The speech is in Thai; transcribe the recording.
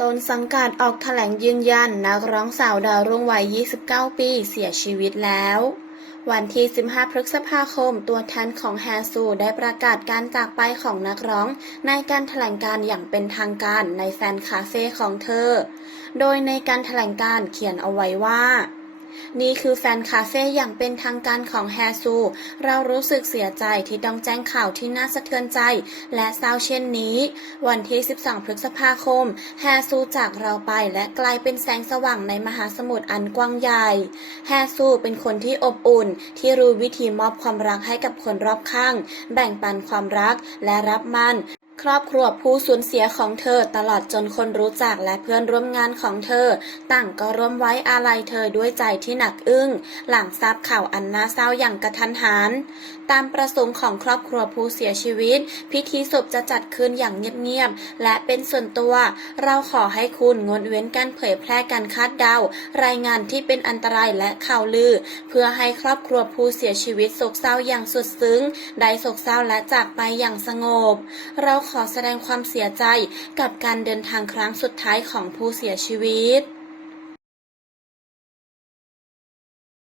ต้นสังกัดออกแถลงยืนยัน นักร้องสาวดาวรุ่งวัย 29 ปีเสียชีวิตแล้ว วันที่ 15 พฤษภาคม ตัวแทนของแฮซู ได้ประกาศการจากไปของนักร้อง ในการแถลงการอย่างเป็นทางการในแฟนคาเฟ่ของเธอ โดยในการแถลงการเขียนเอาไว้ว่า นี่คือแฟนคาเฟ่อย่างเป็นทางการของแฮซู เรารู้สึกเสียใจที่ต้องแจ้งข่าวที่น่าสะเทือนใจ และเศร้าเช่นนี้ วันที่ 12 พฤษภาคม แฮซูจากเราไปและกลายเป็นแสงสว่างในมหาสมุทรอันกว้างใหญ่ แฮซูเป็นคนที่อบอุ่น ที่รู้วิธีมอบความรักให้กับคนรอบข้าง แบ่งปันความรักและรับมัน ครอบครัวผู้สูญเสียของเธอตลอดจนคนรู้จักและเพื่อนร่วมงานของเธอ ต่างก็ร่วมไว้อาลัยเธอด้วยใจที่หนักอึ้ง หลังทราบข่าวอันน่าเศร้าอย่างกระทันหันตามประสงค์ของครอบครัวผู้เสียชีวิต พิธีศพจะจัดขึ้นอย่างเงียบๆและเป็นส่วนตัว เราขอให้คุณงดเว้นการเผยแพร่การคาดเดา รายงานที่เป็นอันตรายและข่าวลือ เพื่อให้ครอบครัวผู้เสียชีวิตโศกเศร้าอย่างสุดซึ้ง ได้โศกเศร้าและจากไปอย่างสงบ เราขขอแสดงความเสียใจกับการเดินทางครั้งสุดท้ายของผู้เสียชีวิต